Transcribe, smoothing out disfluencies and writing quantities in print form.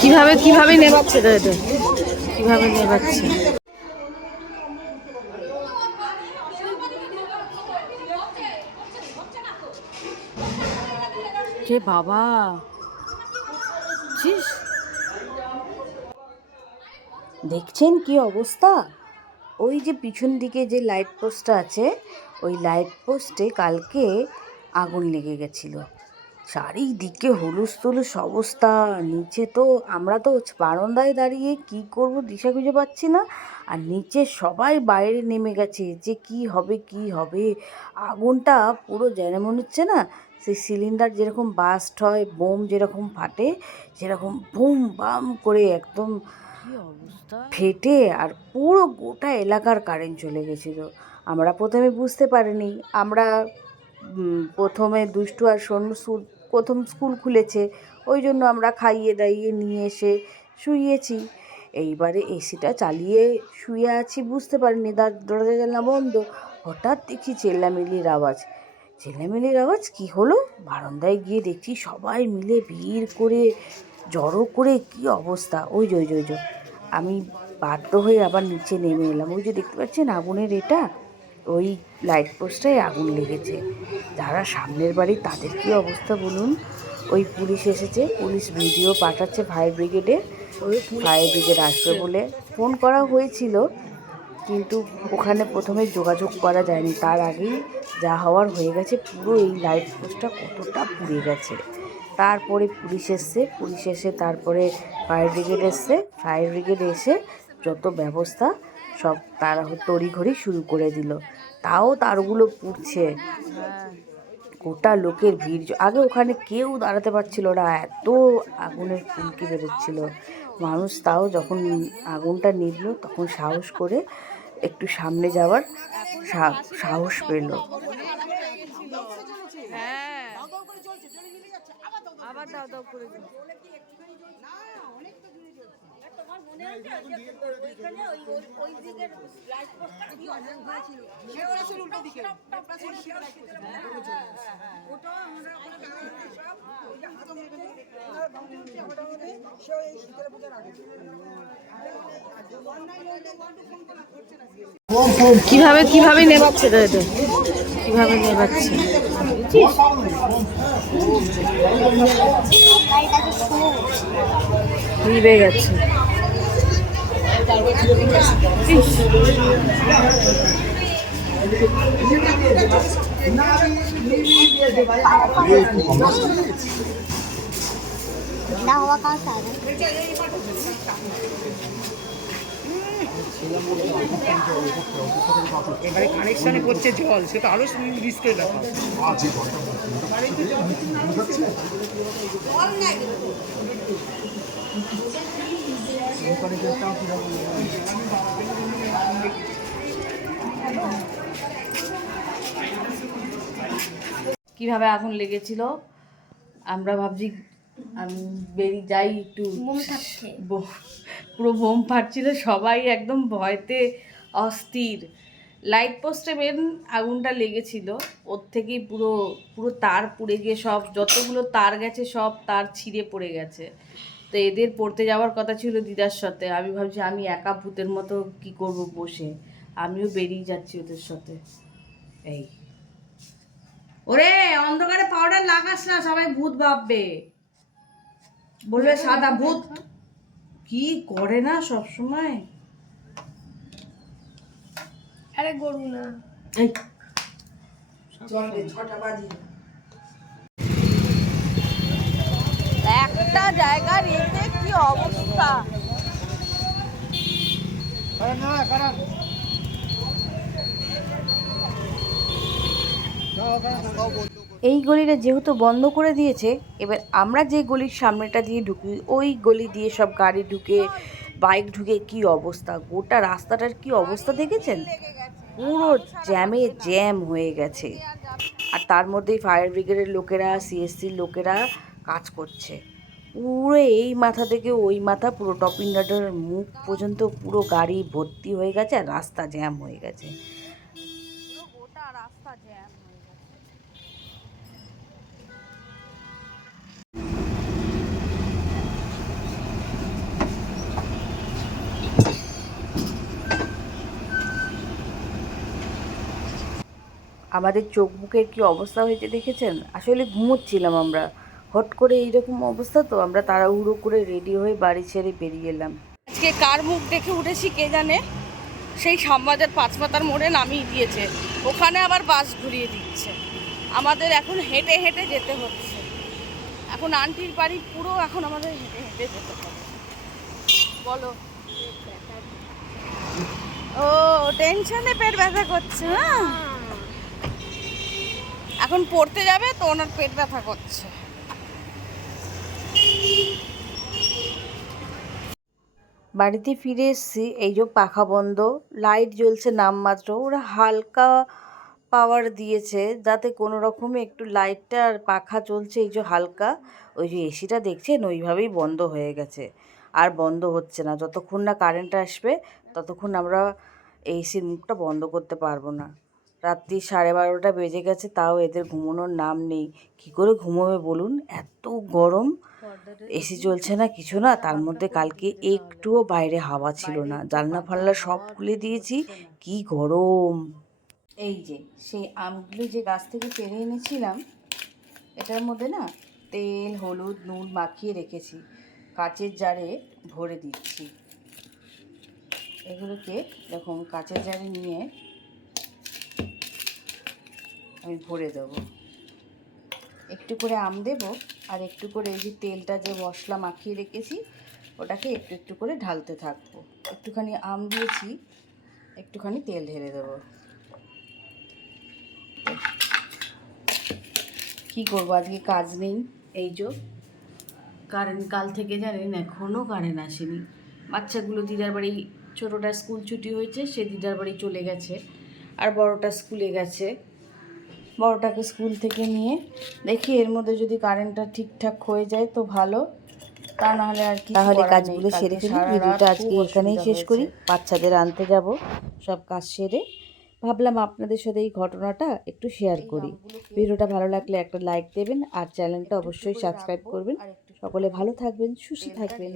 কিভাবে কিভাবে নেবাচ্ছে তো এটা কিভাবে নেবাচ্ছে রে বাবা ছিস দেখছেন কি অবস্থা। ওই যে পিছন দিকে যে লাইট পোস্টটা আছে, ওই লাইট পোস্টে কালকে আগুন লেগে গেছিল। চারিদিকে হুলুস তুলুস অবস্থা। নিচে তো আমরা তো বারান্দায় দাঁড়িয়ে কি করব দিশা খুঁজে পাচ্ছি না। আর নিচে সবাই বাইরে নেমে গেছে যে কি হবে কি হবে। আগুনটা পুরো যেন মনে হচ্ছে না সেই সিলিন্ডার যেরকম বাস্ট হয়, বোম যেরকম ফাটে, সেরকম বুম বাম করে একদম অবস্থা ফেটে আর পুরো গোটা এলাকার কারেন্ট চলে গেছিলো। আমরা প্রথমে বুঝতে পারিনি। আমরা প্রথমে দুষ্টু আর সন্নু প্রথম স্কুল খুলেছে, ওই জন্য আমরা খাইয়ে দাইয়ে নিয়ে এসে শুইয়েছি। এইবারে এসিটা চালিয়ে শুয়ে আছি, বুঝতে পারিনি দরজা জানলা বন্ধ। হঠাৎ দেখি চেল্লামিল্লির আওয়াজ। চেল্লামিল্লির আওয়াজ কী হলো, বারান্দায় গিয়ে দেখছি সবাই মিলে ভিড় করে জড়ো করে কি অবস্থা। ওই যে ওই যে ওই যে আমি বাধ্য হয়ে আবার নিচে নেমে এলাম। ওই যে দেখতে পাচ্ছেন আগুনের এটা, ওই লাইট পোস্টটায় আগুন লেগেছে। যারা সামনের বাড়ি তাদের কী অবস্থা বলুন। ওই পুলিশ এসেছে, পুলিশ ভিডিও পাঠাচ্ছে ফায়ার ব্রিগেডে। ফায়ার ব্রিগেড আসবে বলে ফোন করা হয়েছিল, কিন্তু ওখানে প্রথমে যোগাযোগ করা যায়নি। তার আগেই যা হওয়ার হয়ে গেছে। পুরো এই লাইট পোস্টটা কতটা পুড়ে গেছে। তারপরে পুলিশ এসছে, পুলিশ এসে তারপরে ফায়ার ব্রিগেড এসছে। ফায়ার ব্রিগেড এসে যত ব্যবস্থা সব তারা তড়িঘড়ি শুরু করে দিল। তাও তারগুলো পুড়ছে। গোটা লোকের ভিড়। আগে ওখানে কেউ দাঁড়াতে পারছিল না, এত আগুনের ফুলকি বেরোচ্ছিল। মানুষ তাও যখন আগুনটা নিভলো তখন সাহস করে একটু সামনে যাওয়ার সাহস পেল। আবার দাও দাও করে দিন। কিভাবে কিভাবে নেবাচ্ছে তো এটা কিভাবে নেবাচ্ছে নিভে গেছে। এবারে কানেকশনে করছে জল, সেটা আরো রিস্কের ব্যাপার। কিভাবে আগুন লেগেছিল আমরা ভাবছি, আমি বেরিয়ে যাই একটু, পুরো বোম ফাটছিল, সবাই একদম ভয়তে অস্থির। লাইট পোস্টে মেন আগুনটা লেগেছিল, ওর থেকেই পুরো পুরো তার পুড়ে গিয়ে সব যতগুলো তার গেছে সব তার ছিঁড়ে পড়ে গেছে। তো এদের পড়তে যাওয়ার কথা ছিল দিদার সাথে। আমি ভাবছি আমি একা ভূতের মতো কি করব বসে, আমিও বেরিয়ে যাচ্ছি ওদের সাথে। এই ওরে অন্ধকারে পাউডার লাগাস না, সবাই ভূত ভাববে, বলবে সাদা ভূত। কি করে না সব সময়। আরে গরু না, এই একটা জায়গা রেখে কি অবস্থা। এই গলিটা যেহেতু বন্ধ করে দিয়েছে, এবার আমরা যে গলির সামনেটা দিয়ে ঢুকি, ওই গলি দিয়ে সব গাড়ি ঢুকে, বাইক ঢুকে, কি অবস্থা। গোটা রাস্তাটার কি অবস্থা দেখেছেন, পুরো জ্যামে জ্যাম হয়ে গেছে। আর তার মধ্যেই ফায়ার ব্রিগেডের লোকেরা, সিএসসির লোকেরা কাজ করছে। পুরো এই মাথা থেকে ওই মাথা পুরো টপিংঘাটের মুখ পর্যন্ত পুরো গাড়ি ভর্তি হয়ে গেছে আর রাস্তা জ্যাম হয়ে গেছে। গোটা রাস্তা জ্যাম হয়ে গেছে। আমাদের চোখ মুখের কী অবস্থা হয়েছে দেখেছেন? আসলে ঘুমোচ্ছিলাম আমরা, হট করে এইরকম অবস্থা, তো আমরা তাড়াহুড়ো করে রেডি হয়ে বাড়ি ছেড়ে বেরিয়ে এলাম। আজকে কার মুখ দেখে উঠেছি কে জানে, সেই শ্যামবাজার পাঁচমাথার মোড়ে নামিয়ে দিয়েছে, ওখানে আবার বাস ঘুরিয়ে দিচ্ছে। আমাদের এখন হেঁটে হেঁটে যেতে হচ্ছে। এখন আন্টির বাড়ি পুরো এখন আমাদের হেঁটে হেঁটে যেতে হবে। বলো। ও টেনশনে পেট ব্যথা করছে। হ্যাঁ, এখন পড়তে যাবে তো ওনার পেট ব্যথা করছে। বাড়িতে ফিরে এসেছি, এই যে পাখা বন্ধ, লাইট জ্বলছে নামমাত্র। ওরা হালকা পাওয়ার দিয়েছে যাতে কোনো রকমে একটু লাইটটা আর পাখা চলছে, এই যে হালকা। ওই যে এসিটা দেখছেন ওইভাবেই বন্ধ হয়ে গেছে, আর বন্ধ হচ্ছে না। যতক্ষণ না কারেন্ট আসবে ততক্ষণ আমরা এসির মুখটা বন্ধ করতে পারবো না। রাত্রি 12:30 বেজে গেছে, তাও এদের ঘুমানোর নাম নেই। কী করে ঘুমোবে বলুন, এত গরম। এসি চলছে না, কিছু না। তার মধ্যে কালকে একটুও বাইরে হাওয়া ছিল না, জানলা ফাল্লা সব খুলে দিয়েছি, কি গরম। এই যে সেই আমগুলো যে গাছ থেকে পেরে এনেছিলাম, এটার মধ্যে না তেল, হলুদ, নুন মাখিয়ে রেখেছি, কাচের জারে ভরে দিচ্ছি। এগুলোকে এরকম কাচের জারে নিয়ে আমি ভরে দেবো। একটু করে আম দেবো, আর একটু করে এই যে তেলটা যে মশলা মাখিয়ে রেখেছি ওটাকে একটু একটু করে ঢালতে থাকবো। একটুখানি আম দিয়েছি, একটুখানি তেল ঢেলে দেবো। কী করবো, আজকে কাজ নেই। এই যে কারেন্ট কাল থেকে জানেন এখনও কারেন্ট আসেনি। বাচ্চাগুলো দিদার বাড়ি, ছোটোটা স্কুল ছুটি হয়েছে, সে দিদার বাড়ি চলে গেছে, আর বড়টা স্কুলে গেছে। বড়টাকে স্কুল থেকে নিয়ে দেখি এর মধ্যে যদি কারেন্টটা ঠিকঠাক হয়ে যায় তো ভালো, তা নাহলে আর কি। তাহলে কাজগুলো সেরে ফেলি, ভিডিওটা আজকে এখানেই শেষ করি। বাচ্চাদের আনতে যাব, সব কাজ সেরে ভাবলাম আপনাদের সাথে এই ঘটনাটা একটু শেয়ার করি। ভিডিওটা ভালো লাগলে একটা লাইক দেবেন, আর চ্যানেলটা অবশ্যই সাবস্ক্রাইব করবেন। সকলে ভালো থাকবেন, সুস্থ থাকবেন।